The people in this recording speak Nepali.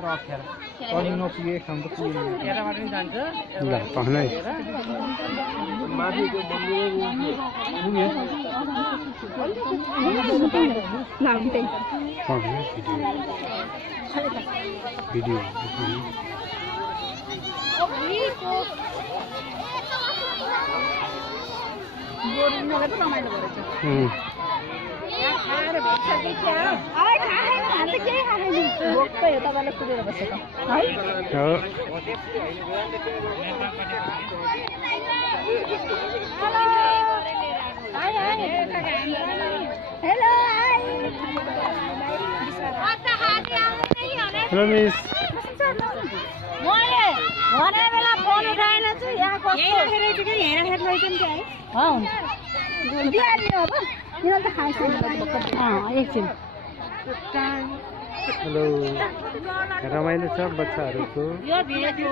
तर अप्ठ्यारो टर्निङ नपुगे एक ठाउँ त पुग्यो यताबाट पनि जान्छ ल पहनै माथि त्यो पुग्यो भिडियो हेलो मिस भने बेला फोन उठाएन चाहिँ यहाँ कस्तो हेरेर लैजाउँ क्या है दिइहाल्ने अब किन त खान्छ एकछिन हेलो रमाइलो छ बच्चाहरूको यो भिडियो